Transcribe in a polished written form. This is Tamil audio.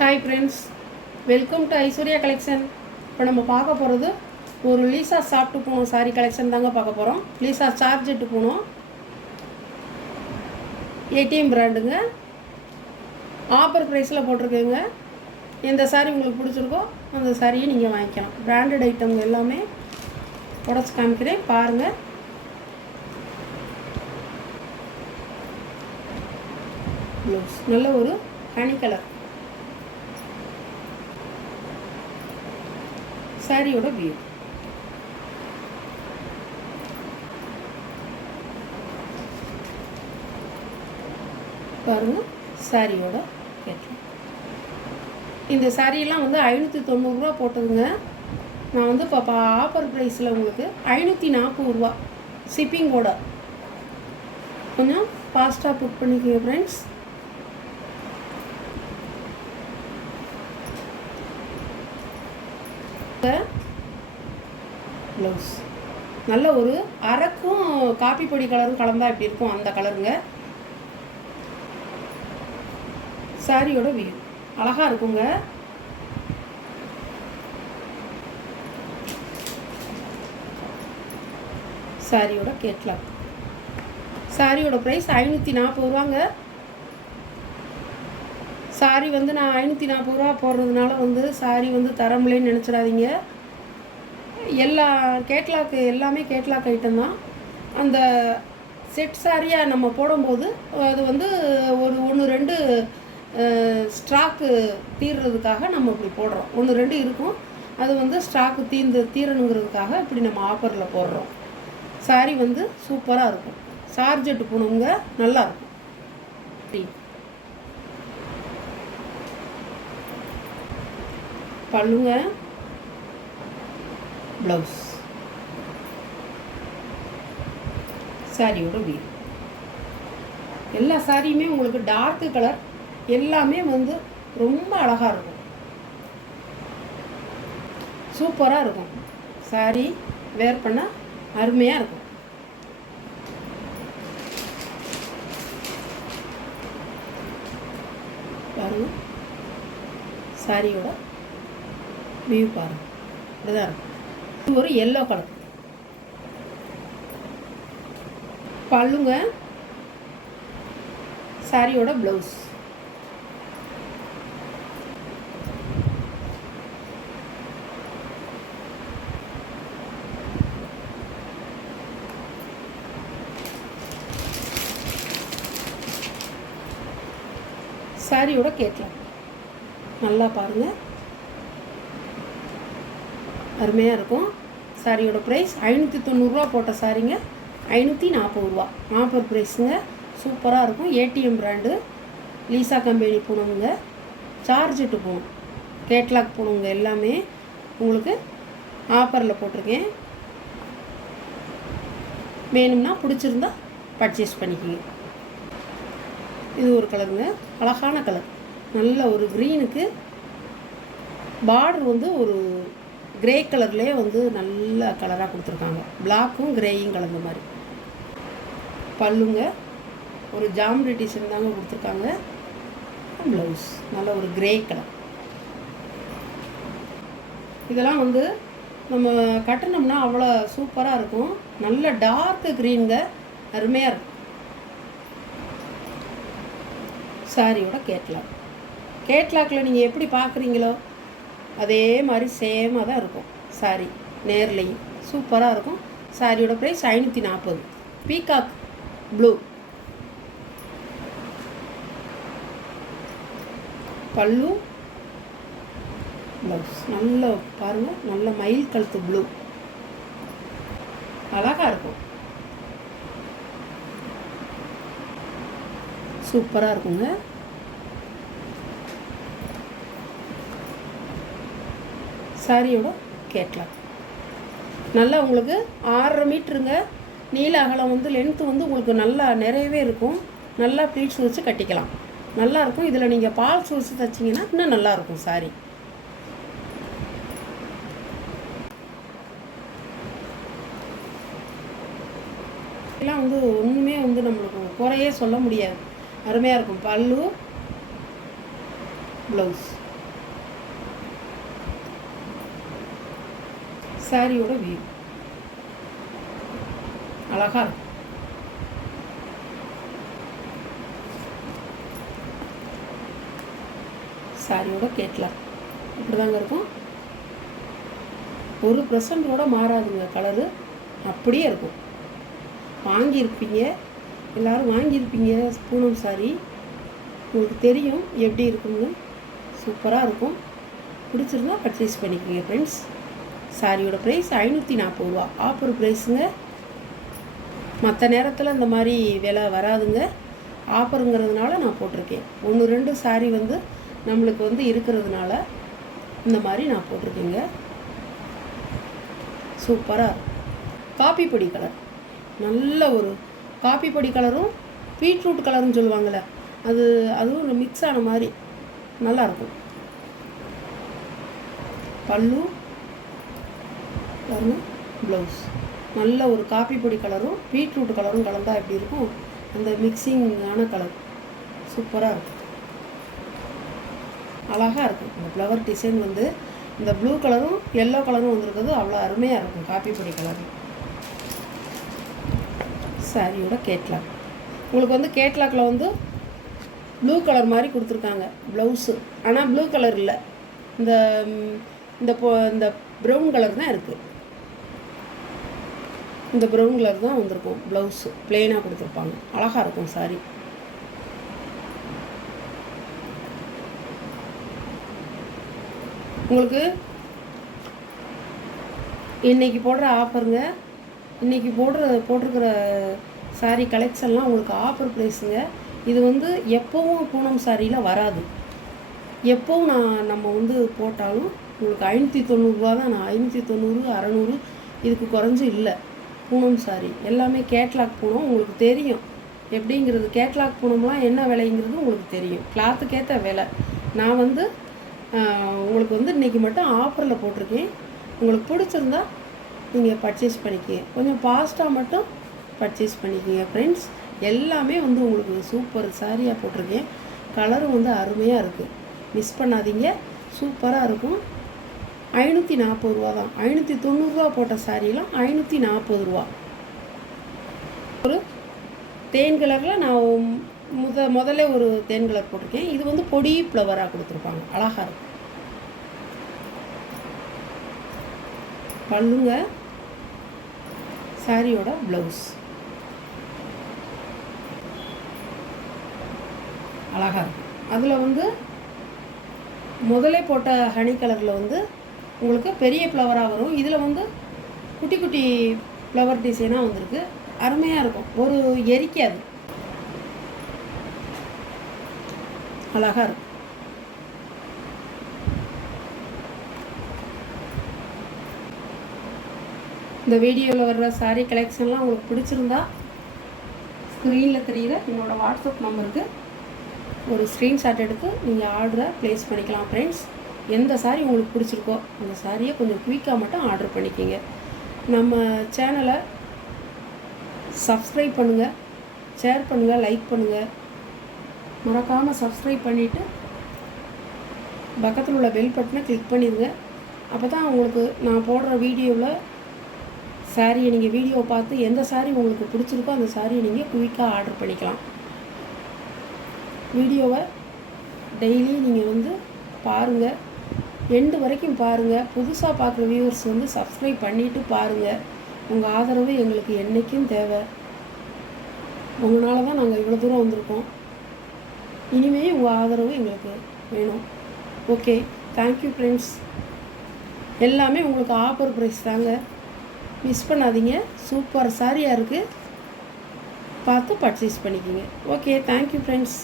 Hi friends, welcome to Aishwarya collection. இப்போ நம்ம பார்க்க போகிறது ஒரு லீசா சாப்பிட்டு போகணும் சாரி கலெக்ஷன் தாங்க பார்க்க போகிறோம். லீசா சார்ஜெட்டு போகணும், ஏடிஎம் பிராண்டுங்க, ஆஃபர் ப்ரைஸில் போட்டிருக்கேங்க. எந்த சாரி உங்களுக்கு பிடிச்சிருக்கோ அந்த சாரியை நீங்கள் வாங்கிக்கலாம். பிராண்டட் ஐட்டம்ங்க எல்லாமே உடச்சி காமிக்கிறேன் பாருங்கள். ப்ளவுஸ் நல்ல ஒரு ஹனி கலர் சாரியோட வியூ பாருங்கள். சாரியோட கேட்கலாம். இந்த சாரியெல்லாம் வந்து 590 ரூபா போட்டதுங்க. நான் வந்து இப்போ ஆஃபர் ப்ரைஸில் உங்களுக்கு 540 ரூபா ஷிப்பிங்கோட. கொஞ்சம் ஃபாஸ்ட்டாக புக் பண்ணிக்கோங்க ஃப்ரெண்ட்ஸ். ப்ளவுஸ் நல்ல ஒரு அரக்கும் காப்பி பொடி கலரும் கலந்தால் எப்படி இருக்கும் அந்த கலருங்க. சாரியோட வியூ அழகாக இருக்குங்க. சாரியோட கேட்லாக். சாரியோட ப்ரைஸ் 540 ரூபாங்க. சாரி வந்து நான் 540 ரூபா போடுறதுனால வந்து சாரி வந்து தரமில்லைன்னு நினச்சிடாதீங்க. எல்லா கேட்லாக் எல்லாமே கேட்லாக் ஐட்டம் தான். அந்த செட் சாரியாக நம்ம போடும்போது அது வந்து ஒரு 1-2 ஸ்டாக்கு தீர்றதுக்காக நம்ம இப்படி போடுறோம். 1-2 இருக்கும், அது வந்து ஸ்டாக்கு தீரணுங்கிறதுக்காக இப்படி நம்ம ஆஃபரில் போடுறோம். சாரி வந்து சூப்பராக இருக்கும். சார்ஜெட்டு போனவங்க நல்லாயிருக்கும். பல்லுங்க, ப்ளவுஸ், சாரியோட வியூ. எல்லா சாரியுமே உங்களுக்கு டார்க்கு கலர் எல்லாமே வந்து ரொம்ப அழகாக இருக்கும், சூப்பராக இருக்கும். சாரி வேர் பண்ண அருமையாக இருக்கும். பாருங்கள், சாரியோட வியூ பாருங்கள், இப்படிதான் இருக்கும். இது ஒரு எல்லோ கலர் பல்லுங்க. சாரியோட ப்ளவுஸ். சாரியோட கேட்கலாம். நல்லா பாருங்கள், அருமையாக இருக்கும். சாரியோட ப்ரைஸ் 590 ரூபா போட்ட சாரிங்க 540 ரூபா ஆஃபர் ப்ரைஸுங்க. சூப்பராக இருக்கும். ஏடிஎம் பிராண்டு, லீசா கம்பெனி போனவங்க, சார்ஜெட்டு போகணும், கேட்லாக் போனவங்க எல்லாமே உங்களுக்கு ஆஃபரில் போட்டிருக்கேன். வேணும்னா பிடிச்சிருந்தா பர்ச்சேஸ் பண்ணிக்கோங்க. இது ஒரு கலருங்க, அழகான கலர். நல்ல ஒரு க்ரீனுக்கு பார்டர் வந்து ஒரு கிரே கலர்லேயே வந்து நல்ல கலராக கொடுத்துருக்காங்க. பிளாக்கும் கிரேயும் கலந்த மாதிரி. பல்லுங்க ஒரு ஜாமெட்ரி டிசைன் தாங்க கொடுத்துருக்காங்க. ப்ளவுஸ் நல்ல ஒரு கிரே கலர். இதெல்லாம் வந்து நம்ம கட்டினோம்னா அவ்வளோ சூப்பராக இருக்கும். நல்ல டார்க்கு க்ரீனுங்க, அருமையாக இருக்கும். சாரியோட கேட்லாக். கேட்லாக்கில் நீங்கள் எப்படி பார்க்குறீங்களோ அதே மாதிரி சேமாக தான் இருக்கும். சாரி நேர்லையும் சூப்பராக இருக்கும். சாரியோட ப்ரைஸ் 540. Peacock blue. பல்லு, ப்ளவுஸ் நல்ல பாருங்கள், நல்ல மயில் கழுத்து ப்ளூ, அழகாக இருக்கும், சூப்பராக இருக்குங்க. சாரியோட கேட்லாக். நல்லா உங்களுக்கு 6.5 மீட்டருங்க நீள அகலம் வந்து லென்த்து வந்து உங்களுக்கு நல்லா நிறையவே இருக்கும். நல்லா ப்ளீட்ஸ் வச்சு கட்டிக்கலாம், நல்லாயிருக்கும். இதில் நீங்கள் பால்ஸ் வச்சு தைச்சிங்கன்னா இன்னும் நல்லாயிருக்கும் சாரி. இதெல்லாம் வந்து ஒன்றுமே வந்து நம்மளுக்கு குறையே சொல்ல முடியாது. அருமையாக இருக்கும். பல்லு, ப்ளவுஸ். சாரியோட வியூ அழகாக இருக்கும். சாரியோட கேட்லாக் இப்படி தாங்க இருக்கும். 1% கூட மாறாதுங்க, கலரு அப்படியே இருக்கும். வாங்கியிருப்பீங்க, எல்லோரும் வாங்கியிருப்பீங்க பூனம் சாரி, உங்களுக்கு தெரியும் எப்படி இருக்குன்னு. சூப்பராக இருக்கும். பிடிச்சிருந்தா பர்ச்சேஸ் பண்ணிக்கோங்க ஃப்ரெண்ட்ஸ். சாரியோட ப்ரைஸ் 540 ரூபா. ஆஃபர் ப்ரைஸுங்க. மற்ற நேரத்தில் இந்த மாதிரி விலை வராதுங்க. ஆஃபருங்கிறதுனால நான் போட்டிருக்கேன். 1-2 சாரி வந்து நம்மளுக்கு வந்து இருக்கிறதுனால இந்த மாதிரி நான் போட்டிருக்கேங்க. சூப்பராக காப்பி பொடி கலர், நல்ல ஒரு காப்பி பொடி கலரும் பீட்ரூட் கலர்னு சொல்லுவாங்கள்ல, அதுவும் ஒரு மிக்ஸ் ஆன மாதிரி நல்லாயிருக்கும். பல்லு பாருங்க, ப்ளவுஸ் நல்ல ஒரு காப்பி பொடி கலரும் பீட்ரூட் கலரும் கலந்தால் எப்படி இருக்கும், அந்த மிக்சிங்கான கலர் சூப்பராக இருக்கும். அழகாக இருக்கும். இந்த ஃப்ளவர் டிசைன் வந்து இந்த ப்ளூ கலரும் எல்லோ கலரும் வந்துருக்குது, அவ்வளோ அருமையாக இருக்கும். காப்பி பொடி கலர். சாரியோட கேட்லாக் உங்களுக்கு வந்து கேட்லாக்கில் வந்து ப்ளூ கலர் மாதிரி கொடுத்துருக்காங்க ப்ளவுஸு. ஆனால் ப்ளூ கலர் இல்லை, இந்த இந்த ப்ரௌன் கலர் தான் இருக்குது. இந்த ப்ரௌன் கலர் தான் வந்திருக்கும். ப்ளவுஸு ப்ளெயினாக கொடுத்துருப்பாங்க. அழகாக இருக்கும் சாரி. உங்களுக்கு இன்றைக்கி போடுற ஆஃபருங்க, இன்றைக்கி போட்டிருக்கிற சாரீ கலெக்ஷன்லாம் உங்களுக்கு ஆஃபர் ப்ரைஸுங்க. இது வந்து எப்போவும் பூனம் சாரியில் வராது. எப்போவும் நம்ம வந்து போட்டாலும் உங்களுக்கு 590 ரூபா தான். நான் 590, 600 இதுக்கு குறைஞ்சி இல்லை. பூனம் சாரி எல்லாமே கேட்லாக் பூனம். உங்களுக்கு தெரியும் எப்படிங்கிறது. கேட்லாக் பூனம்லாம் என்ன விலைங்கிறது உங்களுக்கு தெரியும். கிளாத்துக்கேற்ற விலை. நான் வந்து உங்களுக்கு வந்து இன்றைக்கி மட்டும் ஆஃபரில் போட்டிருக்கேன். உங்களுக்கு பிடிச்சிருந்தா நீங்கள் பர்ச்சேஸ் பண்ணிக்கிங்க. கொஞ்சம் ஃபாஸ்ட்டாக மட்டும் பர்ச்சேஸ் பண்ணிக்கிங்க ஃப்ரெண்ட்ஸ். எல்லாமே வந்து உங்களுக்கு சூப்பர் சாரியாக போட்டிருக்கேன். கலரும் வந்து அருமையாக இருக்குது. மிஸ் பண்ணாதீங்க. சூப்பராக இருக்கும். 540 ரூபா தான். 590 ரூபா போட்ட சாரியெல்லாம் 540 ரூபா. ஒரு தேன் கலரில் நான் முதல்ல ஒரு தேன் கலர் போட்டிருக்கேன். இது வந்து பொடி ஃப்ளவராக கொடுத்துருப்பாங்க. அழகாக இருக்கும். பல்லுங்க, சாரியோட ப்ளவுஸ் அழகாக இருக்கும். அதில் வந்து முதலே போட்ட ஹனி கலரில் வந்து உங்களுக்கு பெரிய ஃப்ளவராக வரும். இதில் வந்து குட்டி குட்டி ஃப்ளவர் டிசைனாக வந்திருக்கு. அருமையாக இருக்கும். ஒரு எரிக்காது. அழகாக இருக்கும். இந்த வீடியோவில் வர்ற சாரீ கலெக்ஷன்லாம் உங்களுக்கு பிடிச்சிருந்தா ஸ்க்ரீனில் தெரிகிற என்னோடய வாட்ஸ்அப் நம்பருக்கு ஒரு ஸ்க்ரீன்ஷாட் எடுத்து நீங்கள் ஆர்டரை ப்ளேஸ் பண்ணிக்கலாம் ஃப்ரெண்ட்ஸ். எந்த சாரீ உங்களுக்கு பிடிச்சிருக்கோ அந்த சாரியை கொஞ்சம் குயிக்காக மட்டும் ஆர்டர் பண்ணிக்கிங்க. நம்ம சேனலை சப்ஸ்கிரைப் பண்ணுங்கள், ஷேர் பண்ணுங்கள், லைக் பண்ணுங்கள். மறக்காமல் சப்ஸ்கிரைப் பண்ணிவிட்டு பக்கத்தில் உள்ள பெல் பட்டனை கிளிக் பண்ணிடுங்க. அப்போ தான் உங்களுக்கு நான் போடுற வீடியோவில் சாரியை நீங்கள் வீடியோ பார்த்து எந்த சாரீ உங்களுக்கு பிடிச்சிருக்கோ அந்த சாரியை நீங்கள் குயிக்காக ஆர்டர் பண்ணிக்கலாம். வீடியோவை டெய்லி நீங்கள் வந்து பாருங்கள், எண்டு வரைக்கும் பாருங்கள். புதுசாக பார்க்குற வியூவர்ஸ் வந்து சப்ஸ்கிரைப் பண்ணிவிட்டு பாருங்கள். உங்கள் ஆதரவு எங்களுக்கு என்றைக்கும் தேவை. உங்களால் தான் நாங்கள் இவ்வளோ தூரம் வந்திருக்கோம். இனிமேல் உங்கள் ஆதரவு எங்களுக்கு வேணும். Okay, thank you friends. எல்லாமே உங்களுக்கு ஆஃபர் ப்ரைஸ் தாங்க. மிஸ் பண்ணாதீங்க. சூப்பர் சாரியாக இருக்குது. பார்த்து பர்ச்சேஸ் பண்ணிக்கிங்க. Okay, thank you friends.